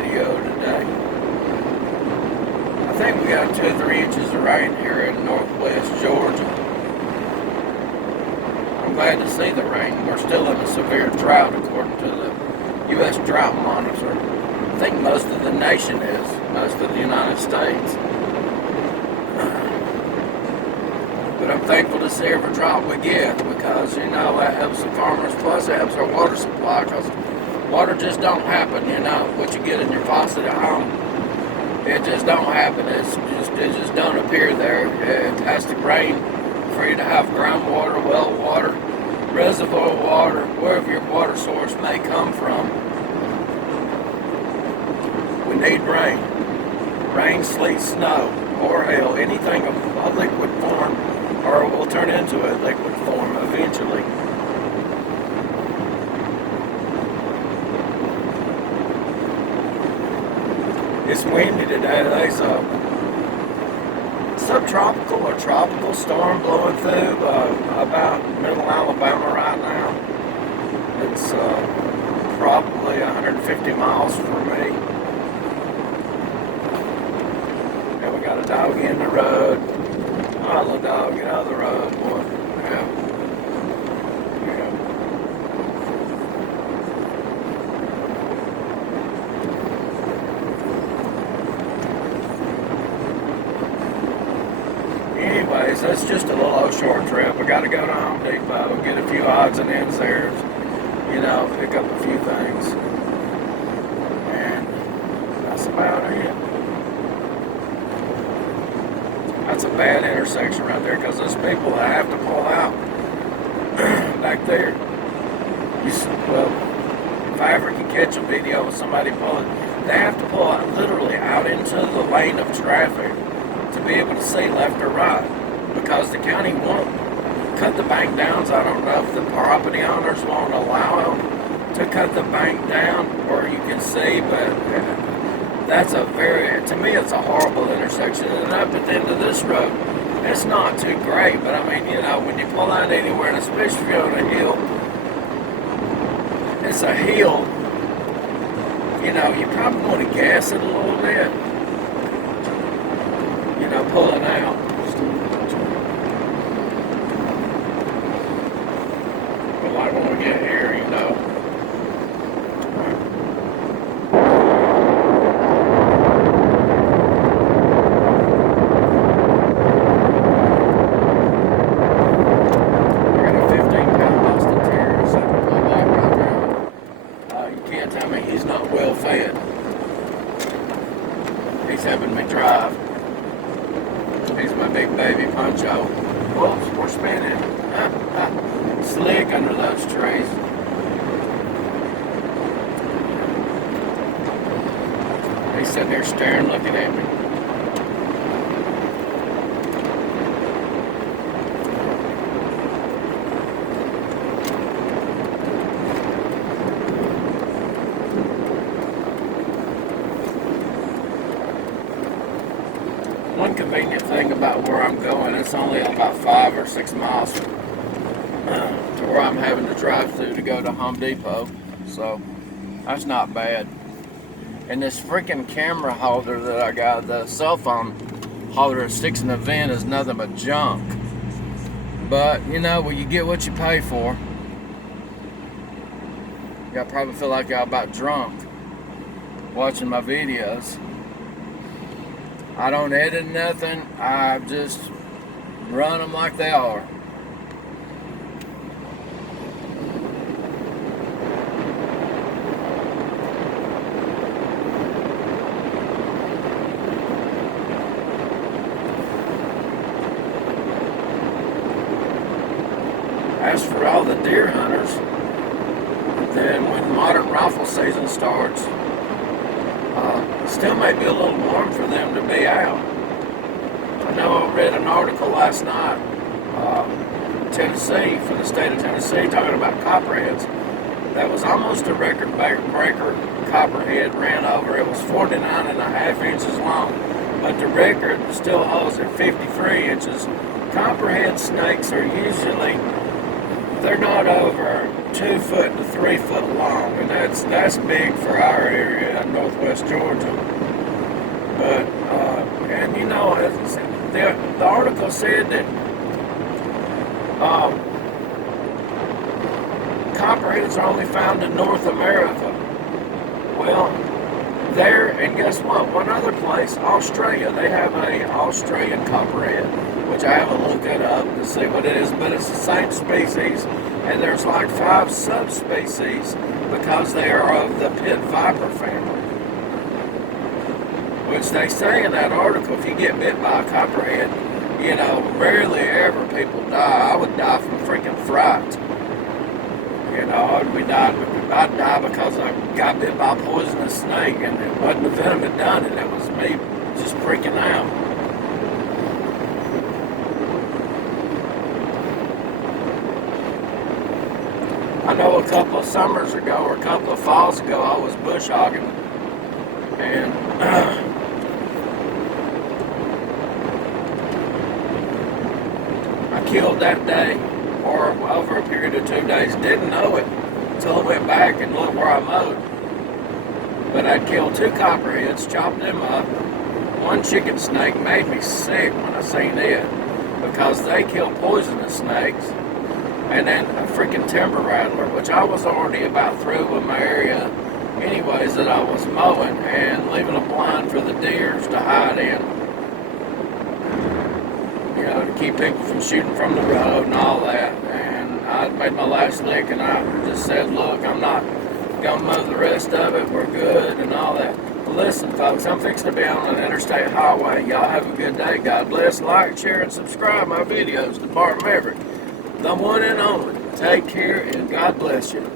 video today. I think we got 2 or 3 inches of rain here in northwest Georgia. I'm glad to see the rain. We're still in a severe drought according to the U.S. Drought Monitor. I think most of the nation is, most of the United States. But I'm thankful to see every drop we get because, you know, that helps the farmers, plus it helps our water supply because water just don't happen, you know, what you get in your faucet at home. It just don't happen. It just don't appear there. It has to rain for you to have groundwater, well water, reservoir water, wherever your water source may come from. We need rain. Rain, sleet, snow, or hail, anything of a liquid form, or it will turn into a liquid form eventually. It's windy today. There's a subtropical or tropical storm blowing through about middle Alabama right now. It's probably 150 miles from me. And we got a dog in the road. Oh, little dog, get out of the road, boy. Yeah. Anyways, that's just a little short trip. I got to go to Home Depot, get a few odds and ends there, you know, pick up a few things. And that's about it. That's a bad intersection right there because there's people that have to pull out back there. Well, if I ever can catch a video of somebody pulling, they have to pull out literally out into the lane of traffic to be able to see left or right because the county won't cut the bank down. So I don't know if the property owners won't allow them to cut the bank down, or you can see, but that's to me it's a horrible intersection. And up at the end of this road, it's not too great, but I mean, you know, when you pull out anywhere, and especially if you're on a hill, it's a hill, you know, you probably want to gas it a little bit, you know, pulling out. But like when we get here, you know, having me drive. He's my big baby Poncho. Whoops, we're spinning. Slick under those trees. He's sitting there staring, looking at me. One convenient thing about where I'm going, it's only about 5 or 6 miles to where I'm having to drive through to go to Home Depot, so that's not bad. And this freaking camera holder that I got, the cell phone holder that sticks in the vent, is nothing but junk. But, you know, well, you get what you pay for. Y'all probably feel like y'all about drunk watching my videos. I don't edit nothing, I just run them like they are. As for all the deer hunters, then when modern rifle season starts, still may be a little warm for them to be out. I know I read an article last night, Tennessee, from the state of Tennessee, talking about copperheads. That was almost a record breaker. Copperhead ran over. It was 49.5 inches long, but the record still holds at 53 inches. Copperhead snakes are usually, they're not over 2 foot to 3 foot long, and that's big for our area in northwest Georgia. But and you know, the article said that copperheads are only found in North America. Well, there, and guess what? One other place, Australia, they have a Australian copperhead, which I haven't looked it up to see what it is, but it's the same species, and there's like 5 subspecies because they are of the pit viper family. Which they say in that article, if you get bit by a copperhead, you know, rarely ever people die. I would die from freaking fright. You know, I'd die because I got bit by a poisonous snake, and it wasn't the venom it done it, it was me just freaking out. I know a couple of summers ago, or a couple of falls ago, I was bush hogging, and I killed that day, or over a period of 2 days. Didn't know it until I went back and looked where I mowed. But I'd killed 2 copperheads, chopped them up. One chicken snake made me sick when I seen it, because they kill poisonous snakes. And then a freaking timber rattler, which I was already about through with my area anyways, that I was mowing and leaving a blind for the deers to hide in. You know, to keep people from shooting from the road and all that. And I made my last lick, and I just said, look, I'm not gonna mow the rest of it, we're good and all that. Well, listen, folks, I'm fixing to be on an interstate highway. Y'all have a good day. God bless. Like, share, and subscribe my videos to Bart Maverick, the one and only. Take care, and God bless you.